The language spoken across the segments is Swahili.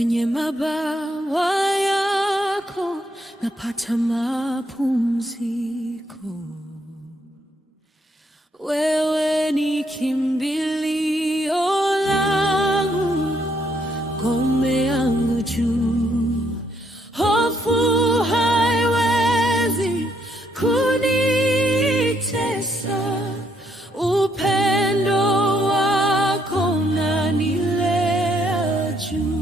Kwenye mabawa yako napata mapumziko. Wewe ni kimbilio langu, ngome yangu juu. Hofu haiwezi kunitesa, upendo wako unanilea juu.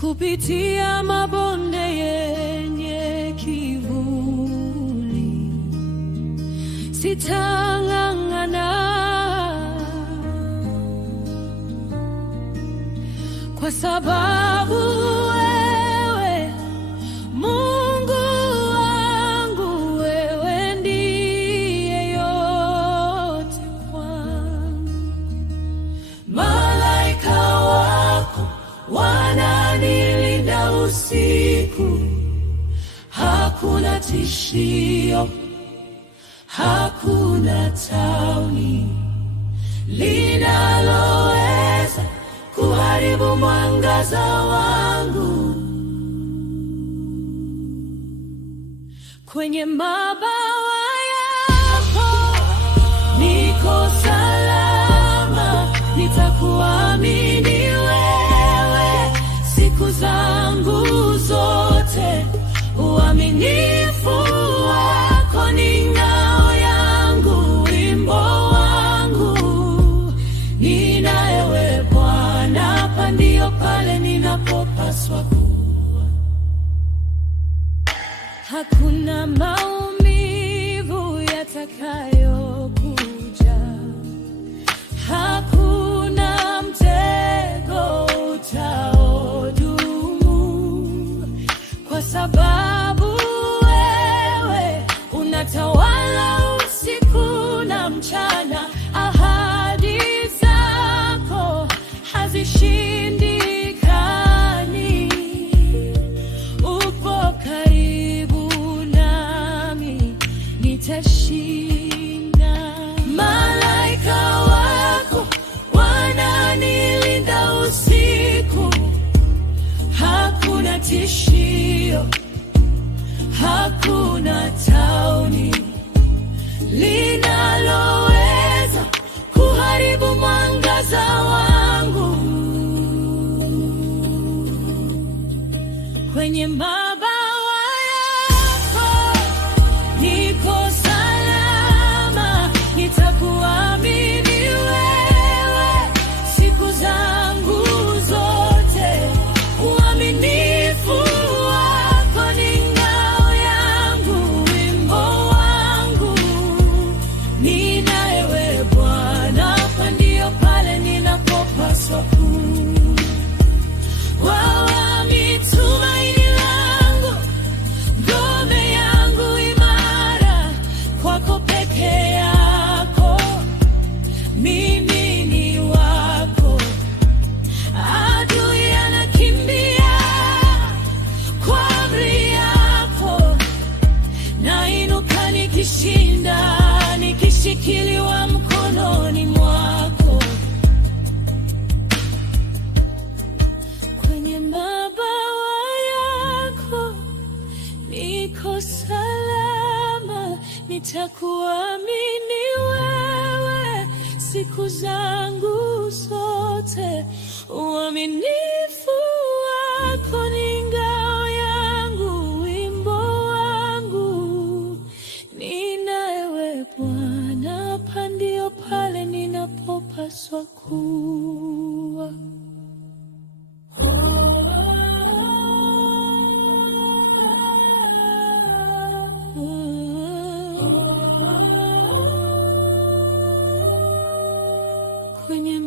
Kupitia mabonde yenye kivuli, sitang'ang'ana, kwa sababu wewe Mungu wangu, wewe ndiye yote kwangu. Malaika wako wananilinda usiku, hakuna tishio, hakuna tauni linaloweza kuharibu mwangaza wangu. Kwenye mabawa yako niko salama, nitakuamini wewe siku zangu zote. Uaminifu wako ni ngao yangu, wimbo wangu. Ninaye Bwana, hapa ndio pale ninapopaswa kuwa. Hakuna maumivu yatakayokuja, hakuna mtego utaodumu, kwa sababu wewe unatawala usiku na mchana. Ahadi zako hazishindikani, upo karibu nami, nitashinda. Malaika wako wananilinda usiku, hakuna tishio, hakuna tauni linaloweza kuharibu mwangaza wangu. Kwenye mabawa yako niko salama, nitakuamini wewe siku zangu zote. Uaminifu wako ni ngao yangu, wimbo wangu. Ninaye Bwana, hapa ndio pale ninapopaswa kuwa. Wewe ni tumaini langu, ngome yangu imara, kwako peke yako mimi ni wako. Adui anakimbia kwa amri yako, nainuka nikishinda, nikishikiliwa mkononi mwako. Kwenye mabawa yako niko salama, nitakuamini wewe siku zangu zote. Uaminifu wako ni ngao yangu, wimbo wangu. Ninaye Bwana, hapa ndio pale ninapopaswa kuwa. Kwenye